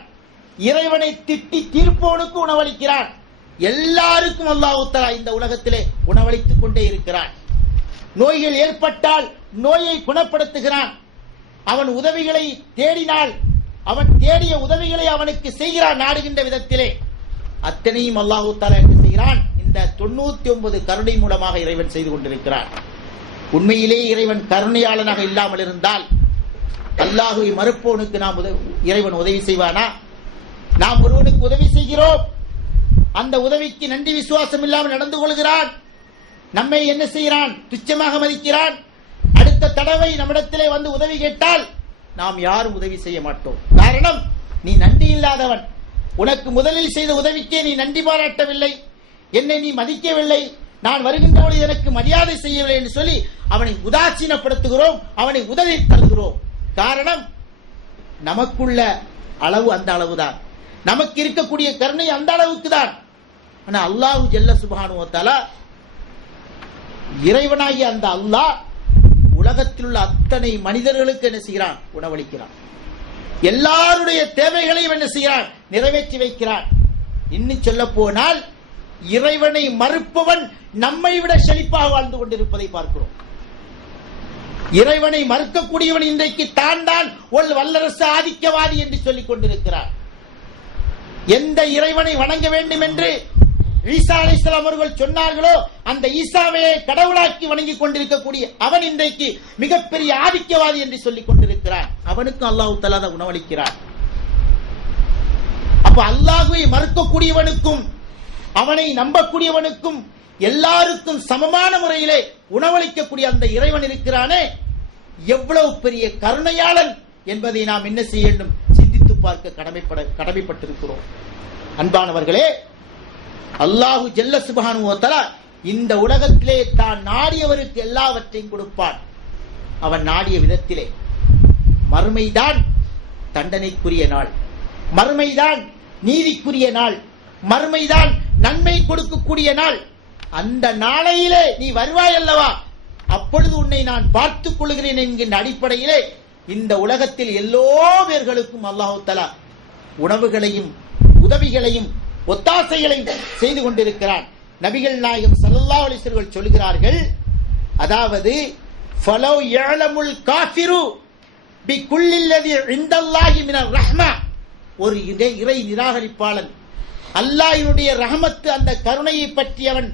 இறைவனை திட்டி தீர்ப்பவனுக்கு உணவளிக்கிறான். எல்லாருக்கும் அல்லாஹ் தஆலா இந்த உலகத்திலே உணவளித்துக் கொண்டே இருக்கிறான். நோய்கள் ஏற்பட்டால் நோயை குணப்படுத்துகிறான். அவன் உதவிகளை தேடினால் அவன் தேடிய உதவிகளை அவனுக்கு செய்கிறான் நாடுகின்ற விதத்திலே. அத்தனையும் அல்லாஹ் தஆலா என்ன செய்கிறான்? இந்த 99 கருணை மூலமாக இறைவன் செய்து கொண்டிருக்கிறான். உண்மையிலே இறைவன் கருணையாளனாக இல்லாமல் இருந்தால் அல்லாஹ்வை மறுப்பவனுக்கு நாம் இறைவன் உதவி செய்வானா? நாம் ஒருவனுக்கு உதவி செய்கிறோம், அந்த உதவிக்கு நன்றி விசுவாசம் இல்லாமல் நடந்து கொள்கிறான், நம்மை என்ன செய்கிறான்? துச்சமாக மதிக்கிறான். அடுத்த தடவை நம்மிடத்திலே வந்து உதவி கேட்டால் நாம் யாரும் உதவி செய்ய மாட்டோம். காரணம், நீ நன்றி இல்லாதவன். உனக்கு முதலில் செய்த உதவிக்கே நீ நன்றி பாராட்டவில்லை, என்னை நீ மதிக்கவில்லை, நான் வருகின்றவனை எனக்கு மரியாதை செய்யவில்லை என்று சொல்லி அவனை உதாசீனப்படுத்துகிறோம், அவனை உதவி தருகிறோம். காரணம், நமக்குள்ள அளவு அந்த அளவுதான், நமக்கு இருக்கக்கூடிய கருணை அந்த அளவுக்கு தான். ஆனா அல்லாஹ் ஜல்ல சுப்ஹானஹு வ தஆலா, இறைவனாகிய அந்த அல்லாஹ் உலகத்தில் உள்ள அத்தனை மனிதர்களுக்கு என்ன செய்கிறான்? உணவளிக்கிறான். எல்லாருடைய தேவைகளையும் என்ன செய்கிறான்? நிறைவேற்றி வைக்கிறான். இன்னும் சொல்ல போனால் இறைவனை மறுப்பவன் நம்மை விட செழிப்பாக வாழ்ந்து கொண்டிருப்பதை பார்க்கிறோம். இறைவனை மறுக்கக்கூடியவன் இன்றைக்கு தான் ஒரு வல்லரசு ஆதிக்கவாதி என்று சொல்லிக் கொண்டிருக்கிறார். எந்த இறைவனை வணங்க வேண்டும் என்று ஈசா அலைஹிஸ்ஸலாம் அவர்கள் சொன்னார்களோ அந்த ஈசாவையே கடவுளாக்கி வணங்கிக் கொண்டிருக்கக்கூடிய அவன் இன்றைக்கு மிகப்பெரிய ஆதிக்கவாதி என்று சொல்லிக் கொண்டிருக்கிறான். அவனுக்கும் அல்லாஹ் தஆலா தான் உணவளிக்கிறான். அப்ப அல்லாஹ்வை மறுக்கக்கூடியவனுக்கும் அவனை நம்பக்கூடியவனுக்கும் எல்லாருக்கும் சமமான முறையிலே உணவளிக்கக்கூடிய அந்த இறைவன் இருக்கிறானே, எவ்வளவு பெரிய கருணையாளன் என்பதை நாம் என்ன செய்ய வேண்டும்? சிந்தித்து பார்க்க கடமைப்பட்டிருக்கிறோம். அன்பானவர்களே, அல்லாஹு ஜல்ல சுப்ஹானஹு வ தஆலா இந்த உலகத்திலே தான் நாடியவருக்கு எல்லாவற்றையும் கொடுப்பான். அவன் நாடிய விதத்திலே. மறுமைதான் தண்டனைக்குரிய நாள், மறுமைதான் நீதிக்குரிய நாள், மறுமைதான் நன்மை கொடுக்கக்கூடிய நாள். அந்த நாளையிலே நீ வருவாய் அல்லவா, அப்பொழுது உன்னை நான் பார்த்துக் கொள்கிறேன் என்கின்ற அடிப்படையிலே இந்த உலகத்தில் எல்லோ பேர்களுக்கும் அல்லாஹு தஆலா உணவுகளையும் உதவிகளையும் ஒத்தாசைகளையும் செய்து கொண்டிருக்கிறான். நபிகள் நாயகம் ஸல்லல்லாஹு அலைஹி வஸல்லம் சொல்கிறார்கள், அதாவது ஃபலவ் யஅலமுல் காஃபிரு பிகுல்லில்லதி இன்தல்லாஹி மினர் ரஹ்மா, ஒரு இறை நிராகரிப்பாளன் அல்லாஹ்வுடைய ரஹமத்து அந்த கருணையை பற்றி அவன்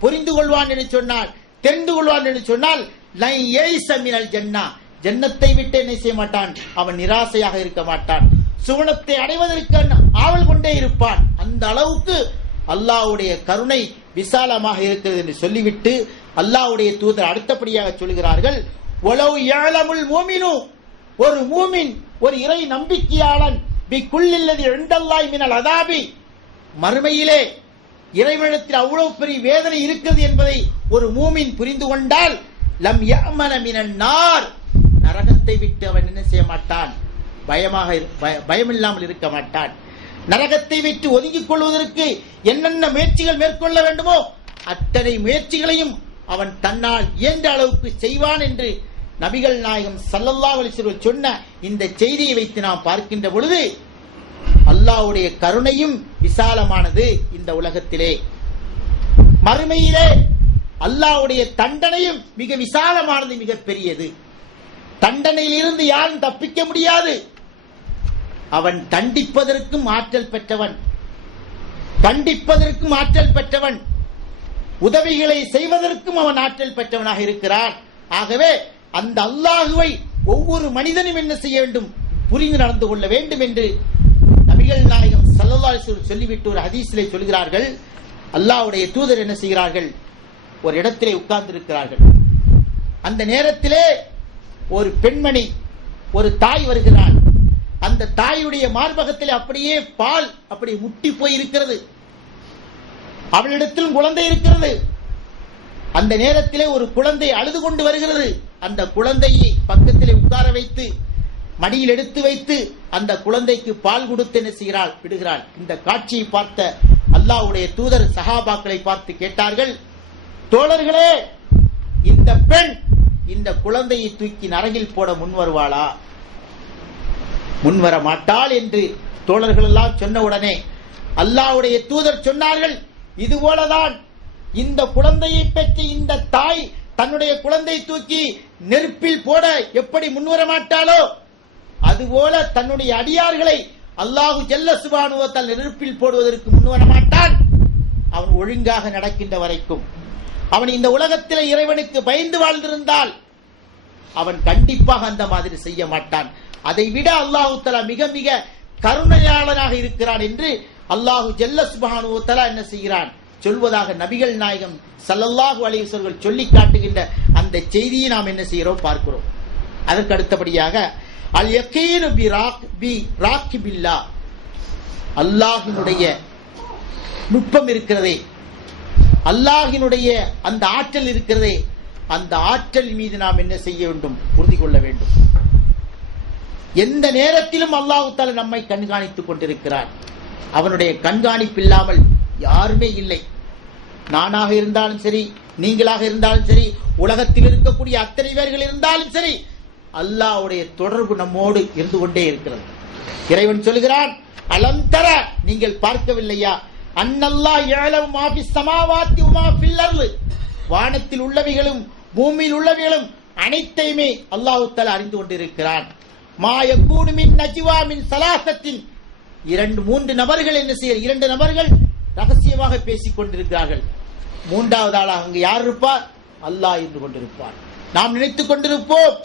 புரிந்து கொள்வான் என்று சொன்னால், தெரிந்து கொள்வான் என்று சொன்னால், லை யைஸ மினல் ஜன்னா, ஜன்னத்தை விட்டு என்ன செய்ய மாட்டான்? அவன் நிராசையாக இருக்க மாட்டான். சுவனத்தை அடைவதற்கு ஆவல் கொண்டே இருப்பான். அந்த அளவுக்கு அல்லாஹ்வுடைய கருணை விசாலமாக இருக்கிறது என்று சொல்லிவிட்டு அல்லாஹ்வுடைய தூதர் அடுத்தபடியாக சொல்கிறார்கள், வலவ் யஅலமுல் மூமினு, ஒரு மூமின், ஒரு இறை நம்பிக்கையாளன், பிகுல்லில்லதி இன்தல்லாஹி மினல் அதாபி, மறுமையிலே இறைவனிடத்தில் அவ்வளவு பெரிய வேதனை இருக்கிறது என்பதை ஒரு மூமின் புரிந்து கொண்டால், லம் யஅமன மினன் நார், நரகத்தை விட்டு அவன் என்ன செய்ய மாட்டான்? பயமில்லாமல் இருக்க மாட்டான். நரகத்தை விட்டு ஒதுங்கிக் கொள்வதற்கு என்னென்ன முயற்சிகள் மேற்கொள்ள வேண்டுமோ அத்தனை முயற்சிகளையும் அவன் தன்னால் இயன்ற அளவுக்கு செய்வான் என்று நபிகள் நாயகம் ஸல்லல்லாஹு அலைஹி வஸல்லம் சொன்ன இந்த செய்தியை வைத்து நாம் பார்க்கின்ற பொழுது அல்லாஹ்வுடைய கருணையும் விசாலமானது இந்த உலகத்திலே, மறுமையிலே அல்லாஹ்வுடைய தண்டனையும் மிக விசாலமானது, மிக பெரியது. தண்டனையில் இருந்து யாரும் தப்பிக்க முடியாது. அவன் தண்டிப்பதற்கும் ஆற்றல் பெற்றவன், கண்டிப்பதற்கும் ஆற்றல் பெற்றவன், உதவிகளை செய்வதற்கும் அவன் ஆற்றல் பெற்றவனாக இருக்கிறான். ஆகவே அந்த அல்லாஹுவை ஒவ்வொரு மனிதனும் என்ன செய்ய வேண்டும்? புரிந்து நடந்து கொள்ள வேண்டும் என்று நபிகள் நாயகம் ஸல்லல்லாஹு அலைஹி வஸல்லம் சொல்லிவிட்டு ஒரு ஹதீஸிலே சொல்கிறார்கள், அல்லாஹ்வுடைய தூதர் என்ன செய்கிறார்கள்? ஒரு இடத்திலே உட்கார்ந்து இருக்கிறார்கள். அந்த நேரத்திலே ஒரு பெண்மணி, ஒரு தாய் வருகிறாள். அந்த தாயுடைய மார்பகத்தில் அப்படியே பால் அப்படி முட்டி போய் இருக்கிறது. அவளிடத்திலும் குழந்தை இருக்கிறது. அந்த நேரத்திலே ஒரு குழந்தை அழுது கொண்டு வருகிறது. அந்த குழந்தையை பக்கத்திலே உட்கார வைத்து மடியில் எடுத்து வைத்து அந்த குழந்தைக்கு பால் கொடுத்து என்ன செய்கிறாள்? விடுகிறாள். இந்த காட்சியை பார்த்த அல்லாஹ்வுடைய தூதர் சஹாபாக்களை பார்த்து கேட்டார்கள், தோழர்களே, இந்த பெண் இந்த குழந்தையை தூக்கி நரகில் போட முன்வருவாளா? முன்வர மாட்டாள் என்று தோழர்கள் எல்லாம் சொன்ன உடனே அல்லாஹ்வுடைய தூதர் சொன்னார்கள், இதுபோலதான் இந்த குழந்தையை பெற்ற இந்த தாய் தன்னுடைய குழந்தை தூக்கி நெருப்பில் போட எப்படி முன்வர மாட்டாளோ அதுபோல தன்னுடைய அடியார்களை அல்லாஹு ஜல்ல சுப்ஹானஹு வ தஆலா நெருப்பில் போடுவதற்கு முன்வர மாட்டான். அவன் ஒழுங்காக நடக்கின்ற வரைக்கும், அவன் இந்த உலகத்தில் இறைவனுக்கு பயந்து வாழ்ந்திருந்தால் அவன் கண்டிப்பாக அந்த மாதிரி செய்ய மாட்டான். அதை விட அல்லாஹு தஆலா மிக மிக கருணையாளனாக இருக்கிறான் என்று அல்லாஹு ஜல்ல சுப்ஹானஹு வ தஆலா என்ன செய்கிறான்? சொல்வதாக நபிகள் நாயகம் ஸல்லல்லாஹு அலைஹி வஸல்லம் சொல்லி காட்டுகின்ற அந்த செய்தியை நாம் என்ன செய்கிறோம்? பார்க்கிறோம். அதற்கு அடுத்தபடியாக அல் யகீனு பி ராக்கிபில்லா, அல்லாஹ்வினுடைய நுட்பம் இருக்கிறதே, அல்லாஹ்வினுடைய அந்த ஆற்றல் இருக்கிறதே, அந்த ஆற்றல் மீது நாம் என்ன செய்ய வேண்டும்? உறுதி கொள்ள வேண்டும். எந்த நேரத்திலும் அல்லாஹ் தஆலா நம்மை கண்காணித்துக் கொண்டிருக்கிறான். அவனுடைய கண்காணிப்பு இல்லாமல் யாருமே இல்லை. நானாக இருந்தாலும் சரி, நீங்களாக இருந்தாலும் சரி, உலகத்தில் இருக்கக்கூடிய அத்தனை பேர்கள் இருந்தாலும் சரி, அல்லாஹ்வுடைய தொடர்பு நம்மோடு இருந்து கொண்டே இருக்கிறது. இறைவன் சொல்கிறான், அலம் தர, நீங்கள் பார்க்கவில்லையா, அன்னல்லாஹ் யஅலமு மா ஃபிஸ் ஸமாவாத்தி வ மா ஃபில் அர்து, வானத்தில் உள்ளவைகளும் பூமியில் உள்ளவைகளும் அனைத்தையுமே அல்லாஹ் தஆலா அறிந்து கொண்டிருக்கிறான். மா யகூனு மின் நஜ்வா மின் ஸலாஸத்தின், 2-3 நபர்கள் என்ன செய்ய, 2 நபர்கள் ரகசியமாக பேசிக் கொண்டிருக்கிறார்கள். 3வது ஆளாக அங்கு யார் இருப்பார்? அல்லாஹ் இருந்து கொண்டிருப்பார். நாம் நினைத்துக் கொண்டிருப்போம்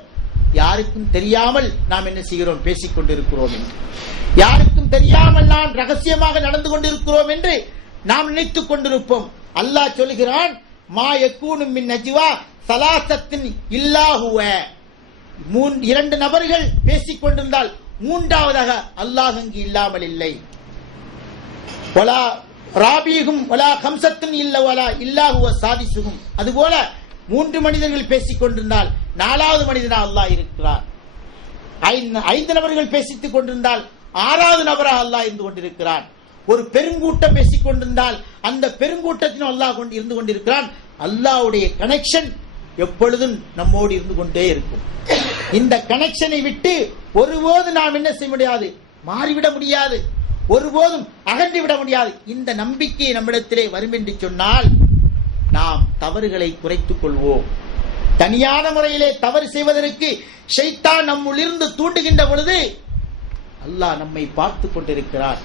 யாருக்கும் தெரியாமல் நாம் என்ன செய்கிறோம், பேசிக் கொண்டிருக்கிறோம் என்று. யாருக்கும் தெரியாமல் நாம் ரகசியமாக நடந்து கொண்டிருக்கிறோம் என்று நாம் நினைத்துக் கொண்டிருப்போம். அல்லாஹ் சொல்கிறான், மா யகூனு மின் நஜ்வா ஸலாஸத்தின் இல்லா ஹுவ, 2 நபர்கள் பேசிக் கொண்டிருந்தால் 3வதாக அல்லாஹ் அங்கு இல்லாமல் இல்லை. வலா ராபிஹும் வலா கம்சத்துன் இல்ல வலா இல்லா ஹுவ சாதிசுகும், அதுபோல 3 மனிதர்கள் பேசிக் கொண்டிருந்தால் 4வது மனிதனாக அல்லாஹ் இருக்கிறார். 5 நபர்கள் பேசித்துக் கொண்டிருந்தால் 6வது நபராக அல்லாஹ் இருந்து கொண்டிருக்கிறான். ஒரு பெருங்கூட்டம் பேசிக் கொண்டிருந்தால் அந்த பெருங்கூட்டத்திலும் அல்லாஹ் இருந்து கொண்டிருக்கிறான். அல்லாஹ்வுடைய கனெக்ஷன் எப்பொழுதும் நம்மோடு இருந்து கொண்டே இருக்கும். இந்த கனெக்ஷனை விட்டு ஒருபோதும் நாம் என்ன செய்ய முடியாது, மாறிவிட முடியாது, ஒருபோதும் அகன்று விட முடியாது. இந்த நம்பிக்கை நம்மிடத்திலே வரும் என்று சொன்னால் நாம் தவறுகளை குறைத்துக் கொள்வோம். தனியான முறையிலே தவறு செய்வதற்கு ஷைத்தான் நம்முள்ளிருந்து தூண்டுகின்ற பொழுது அல்லாஹ் நம்மை பார்த்து கொண்டிருக்கிறார்,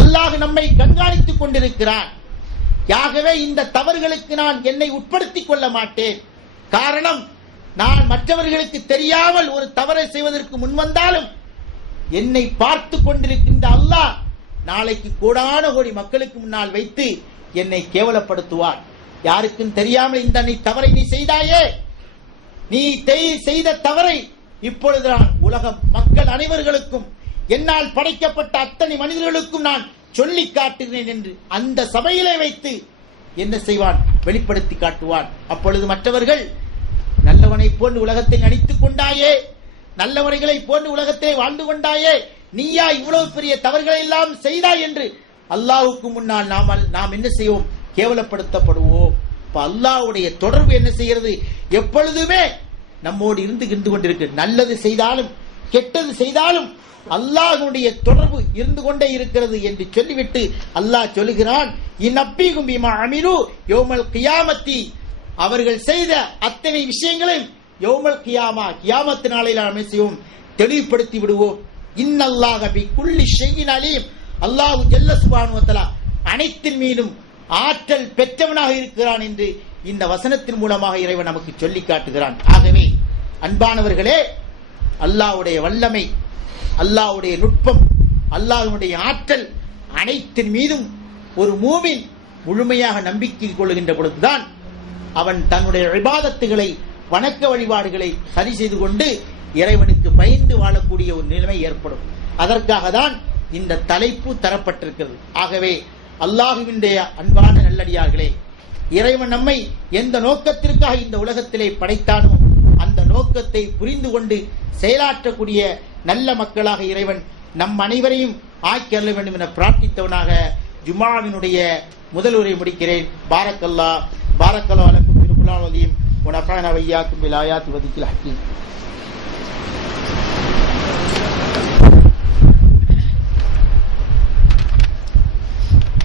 அல்லாஹ் நம்மை கண்காணித்துக் கொண்டிருக்கிறான். ஆகவே இந்த தவறுகளுக்கு நான் என்னை உட்படுத்திக் கொள்ள மாட்டேன். காரணம், நான் மற்றவர்களுக்கு தெரியாமல் ஒரு தவறை செய்வதற்கு முன்வந்தாலும் என்னை பார்த்து கொண்டிருக்கின்ற அல்லாஹ் நாளைக்கு கோடான கோடி மக்களுக்கு முன்னால் வைத்து என்னை கேவலப்படுத்துவார். யாருக்கும் தெரியாமல் இந்த தவறை நீ செய்தாயே, நீ செய்த தவறை இப்பொழுது நான் உலகம் மக்கள் அனைவர்களுக்கும், என்னால் படைக்கப்பட்ட அத்தனை மனிதர்களுக்கும் நான் சொல்லி காட்டுகிறேன் என்று அந்த சபையிலே வைத்து என்ன செய்வான், வெளிப்படுத்தி காட்டுவான். அப்பொழுது மற்றவர்கள் நல்லவனை போன்று உலகத்தை நடித்துக் கொண்டாயே, நல்லவர்களை போன்று உலகத்தை வாழ்ந்து கொண்டாயே, நீயா இவ்வளவு பெரிய தவறுகளை எல்லாம் செய்தாய் என்று அல்லாஹ்வுக்கு முன்னால் நாம் என்ன செய்வோம், கேவலப்படுத்தப்படுவோம். அல்லாஹ்வுடைய தொடர்பு என்ன செய்கிறது, எப்பொழுதுமே நம்மோடு இருந்து கொண்டிருக்கு. நல்லது செய்தாலும் கெட்டது செய்தாலும் அல்லாஹ்வுடைய தொடர்பு இருந்து கொண்டே இருக்கிறது என்று சொல்லிவிட்டு அல்லாஹ் சொல்லுகிறான், இந்நப்பிகும் பிமா அமிலு யௌமல் கியாமத்தி, அவர்கள் செய்த அத்தனை விஷயங்களையும் யௌமல் கியாமா, கியாமத்து நாளையில் நாம் செய்வோம், தெளிவுபடுத்தி விடுவோம். இன்னல்லாஹ பிகுல்லி ஷைஇன் அலீம், அல்லாஹ் ஜல்ல சுப்ஹானஹு வ தஆலா அனைத்தின் மீதும் ஆற்றல் பெற்றவனாக இருக்கிறான் என்று இந்த வசனத்தின் மூலமாக இறைவன் நமக்கு சொல்லி காட்டுகிறான். ஆகவே அன்பானவர்களே, அல்லாஹ்வுடைய வல்லமை, அல்லாஹ்வுடைய நுட்பம், அல்லாஹ்வுடைய ஆற்றல் அனைத்தின் மீதும் ஒரு மூமின் முழுமையாக நம்பிக்கை கொள்ளுகின்ற பொழுதுதான் அவன் தன்னுடைய இபாதத்துகளை, வணக்க வழிபாடுகளை சரி செய்து கொண்டு இறைவனுக்கு பயந்து வாழக்கூடிய ஒரு நிலைமை ஏற்படும். அதற்காக தான் இந்த தலைப்பு தரப்பட்டிருக்கிறது. ஆகவே அல்லாஹ்வினுடைய அன்பான நல்லடியார்களே, இறைவன் நம்மை எந்த நோக்கத்திற்காக இந்த உலகத்திலே படைத்தானோ அந்த நோக்கத்தை புரிந்து கொண்டு செயலாற்றக்கூடிய நல்ல மக்களாக இறைவன் நம் அனைவரையும் ஆக்கி அருள வேண்டும் என பிரார்த்தித்தவனாக ஜுமாவினுடைய முதல் உரை முடிக்கிறேன். பாரக்கல்லா பாரக்கல்லா அலக்கும் திருக்குர்ஆன் வதீம் வ நஃபஅனா வ இய்யாக்கும் பில் ஆயாத்தி வ திக்ரில் ஹக்கீம்.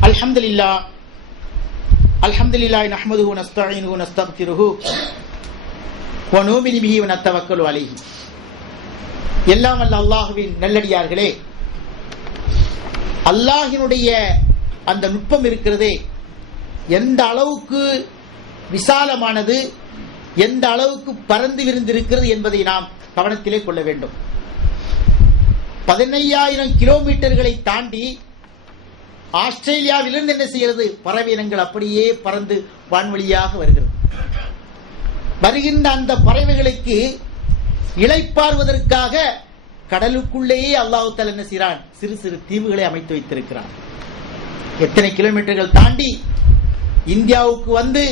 அல்ஹம்துலில்லாஹ் அல்ஹம்துலில்லாஹி நஹ்மதுஹு வ நஸ்தஈனுஹு வ நஸ்தக்ஃபிருஹு வ நுமினு பிஹி வ நத்தவக்கலு அலைஹி. எல்லாம் வல்ல அல்லாஹ்வின் நல்லடியார்களே, அல்லாஹ்வினுடைய அந்த நுட்பம் இருக்கிறதே எந்த அளவுக்கு விசாலமானது, எந்த அளவுக்கு பறந்து விரிந்திருக்கிறது என்பதை நாம் கவனத்திலே கொள்ள வேண்டும். 15,000 கிலோமீட்டர்களை தாண்டி ஆஸ்திரேலியாவிலிருந்து என்ன செய்கிறது, பறவை இனங்கள் அப்படியே பறந்து வான்வழியாக வருகிறது. வருகின்ற அந்த பறவைகளுக்கு இளைப்பாறுவதற்காக கடலுக்குள்ளேயே அல்லாஹ் தஆலா என்ன செய்கிறான், சிறு சிறு தீவுகளை அமைத்து வைத்திருக்கிறான். எத்தனை கிலோமீட்டர்கள் தாண்டி இந்தியாவுக்கு வந்து,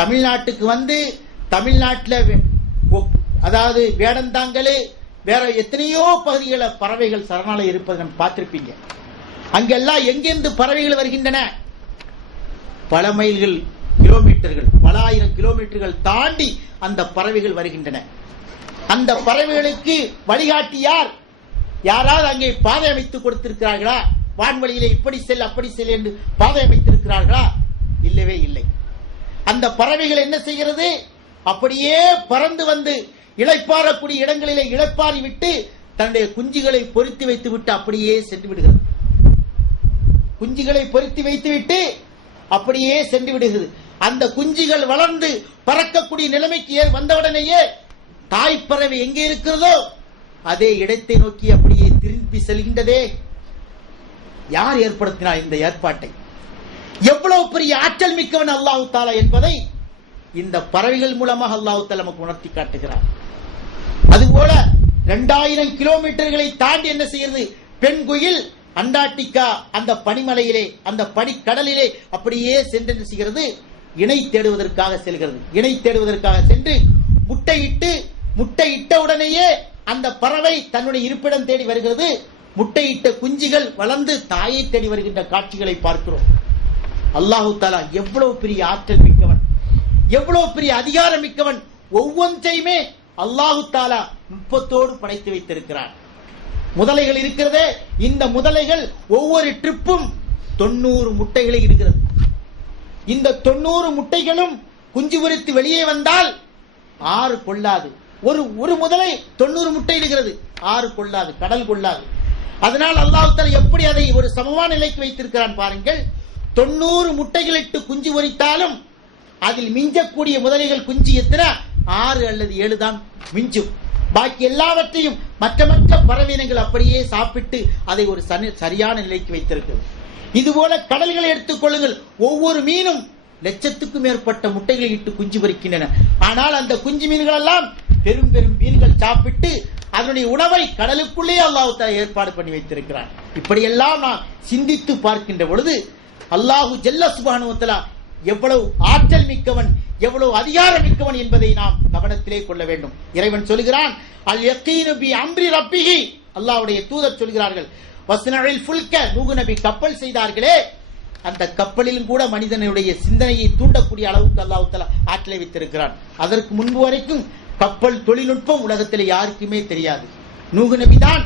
தமிழ்நாட்டுக்கு வந்து, தமிழ்நாட்டில் அதாவது வேடந்தாங்கல், வேற எத்தனையோ பகுதிகளில் பறவைகள் சரணாலயம் இருப்பதை நம்ம பார்த்திருப்பீங்க. அங்கெல்லாம் எங்கிருந்து பறவைகள் வருகின்றன, பல மைல்கள், கிலோமீட்டர்கள், பல ஆயிரம் கிலோமீட்டர்கள் தாண்டி அந்த பறவைகள் வருகின்றன. அந்த பறவைகளுக்கு வழிகாட்டி யார்? யாராவது அங்கே பாதை அமைத்து கொடுத்திருக்கிறார்களா? வான்வழியிலே இப்படி செல் அப்படி செல் என்று பாதை அமைத்திருக்கிறார்களா? இல்லவே இல்லை. அந்த பறவைகள் என்ன செய்கிறது? அப்படியே பறந்து வந்து இளைப்பாறக்கூடிய இடங்களிலே இளைப்பாறி விட்டு தன்னுடைய குஞ்சுகளை பொருத்தி வைத்து விட்டு அப்படியே சென்று விடுகிறது. குஞ்சுகளை பொருத்தி வைத்து விட்டு அப்படியே சென்று விடுகிறது. அந்த குஞ்சுகள் வளர்ந்து பறக்கக்கூடிய நிலைமைக்கு வந்தவுடனேயே தாய்ப்பறவை எங்கே இருக்கிறதோ அதே இடத்தை நோக்கி அப்படியே திரும்பி செல்கின்றதே. யார் ஏற்படுத்தினார் இந்த ஏற்பாட்டை? எவ்வளவு பெரிய ஆற்றல் மிக்கவன் அல்லாஹ் தஆலா என்பதை இந்த பறவைகள் மூலமாக அல்லாஹ் தஆலா நமக்கு உணர்த்தி காட்டுகிறார். அதுபோல 2000 கிலோமீட்டர்களை தாண்டி என்ன செய்கிறது? பெண் குயில் அண்டார்டிகா அந்த பனிமலையிலே, அந்த பனிக்கடலிலே அப்படியே சென்று என்ன செய்கிறது? இணை தேடுவதற்காக செல்கிறது. இணை தேடுவதற்காக சென்று முட்டையிட்ட உடனேயே அந்த பறவை தன்னுடைய இருப்பிடம் தேடி வருகிறது. முட்டையிட்ட குஞ்சுகள் வளர்ந்து தாயை தேடி வருகின்ற காட்சிகளை பார்க்கிறோம். அல்லாஹு தஆலா எவ்வளவு பெரிய ஆற்றல் மிக்கவன், எவ்வளவு பெரிய அதிகாரம் மிக்கவன். ஒவ்வொன்றையுமே அல்லாஹு தஆலா நுட்பத்தோடு படைத்து வைத்திருக்கிறான். முதலைகள் இருக்கிறதே, இந்த முதலைகள் ஒவ்வொரு ட்ரிப்பும் 90 முட்டைகளை இடுகிறது. இந்த 90 முட்டைகளும் குஞ்சு பொரித்து வெளியே வந்தால் 6 கொள்ளாது. ஒரு முதலை 90 முட்டை இடுகிறது, 6 கொள்ளாது, கடல் கொள்ளாது. அதனால் அல்லாஹ் தஆலா எப்படி அதை ஒரு சமமான நிலைக்கு வைத்திருக்கிறான் பாருங்கள். 90 முட்டைகளிட்டு குஞ்சு பொரித்தாலும் அதில் மிஞ்சக்கூடிய முதலைகள் குஞ்சு எத்தனை? 6 அல்லது 7 தான் மிஞ்சும். பாக்கி எல்லாவற்றையும் மற்ற பறவையினங்கள் அப்படியே சாப்பிட்டு அதை ஒரு சரியான நிலைக்கு வைத்திருக்கிறது. இதுபோல கடல்களை எடுத்துக் கொள்ளுங்கள். ஒவ்வொரு மீனும் லட்சத்துக்கும் மேற்பட்ட முட்டைகளை இட்டு குஞ்சு பொரிக்கின்றன. ஆனால் அந்த குஞ்சு மீன்கள் எல்லாம் பெரும் பெரும் மீன்கள் சாப்பிட்டு அதனுடைய உணவை கடலுக்குள்ளே அல்லாஹ் தஆலா ஏற்பாடு பண்ணி வைத்திருக்கிறான். இப்படியெல்லாம் நாம் சிந்தித்து பார்க்கின்ற பொழுது அல்லாஹு ஜல்ல சுப்ஹானஹு வ தஆலா எவ்வளவு ஆற்றல் மிக்கவன், எவ்வளவு அதிகாரம் மிக்கவன் என்பதை நாம் கவனத்திலே கொள்ள வேண்டும். இறைவன் சொல்கிறான், அல் யகீனு பி அம்ரி ரப்பிஹி, அல்லாஹ்வுடைய தூதர் சொல்கிறார்கள், வஸ்னஇல் ஃபுல்க, நூஹ் நபி கப்பல் செய்தார்களே, அந்த கப்பலிலும் கூட மனிதனுடைய சிந்தனையை தூண்டக்கூடிய அளவுக்கு அல்லாஹ் தஆலா ஆற்றலை வைத்திருக்கிறான். அதற்கு முன்பு வரைக்கும் கப்பல் தொழில்நுட்பம் உலகத்தில் யாருக்குமே தெரியாது. நூஹ் நபி தான்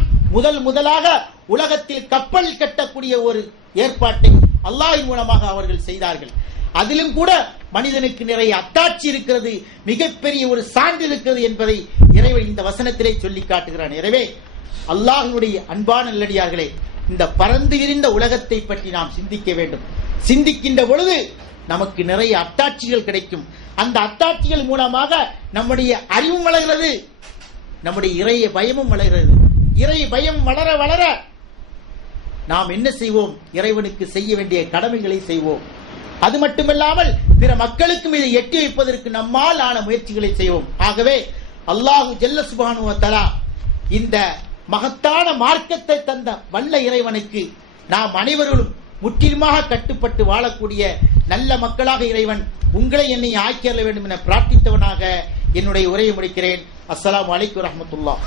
முதலாக உலகத்தில் கப்பல் கட்டக்கூடிய ஒரு ஏற்பாட்டை அல்லாஹ்வின் மூலமாக அவர்கள் செய்தார்கள். அதிலும் கூட மனிதனுக்கு நிறைய அத்தாட்சி இருக்கிறது, மிகப்பெரிய ஒரு சான்று இருக்கிறது என்பதை இறைவன் இந்த வசனத்திலே சொல்லி காட்டுகிறான். எனவே அல்லாஹ்வுடைய அன்பான நல்லடியார்களே, இந்த பரந்து விரிந்த உலகத்தை பற்றி நாம் சிந்திக்க வேண்டும். சிந்திக்கின்ற பொழுது நமக்கு நிறைய அத்தாட்சிகள் கிடைக்கும். அந்த அத்தாட்சிகள் மூலமாக நம்முடைய அறிவும் வளர்கிறது, நம்முடைய இறைய பயமும் வளர்கிறது. இறை பயம் வளர வளர நாம் என்ன செய்வோம்? இறைவனுக்கு செய்ய வேண்டிய கடமைகளை செய்வோம். அது மட்டுமல்லாமல் பிற மக்களுக்கும் இதை எட்டி வைப்பதற்கு நம்மால் ஆன முயற்சிகளை செய்வோம். ஆகவே அல்லாஹு ஜல்ல சுப்ஹானஹு வ தஆலா இந்த மகத்தான மார்க்கத்தை தந்த வல்ல இறைவனுக்கு நாம் அனைவரும் முற்றிலுமாக கட்டுப்பட்டு வாழக்கூடிய நல்ல மக்களாக இறைவன் உங்களை என்னை ஆக்கியற வேண்டும் என பிரார்த்தித்தவனாக என்னுடைய உரையை முடிக்கிறேன். அஸ்ஸலாமு அலைக்கும் வரஹ்மத்துல்லாஹ்.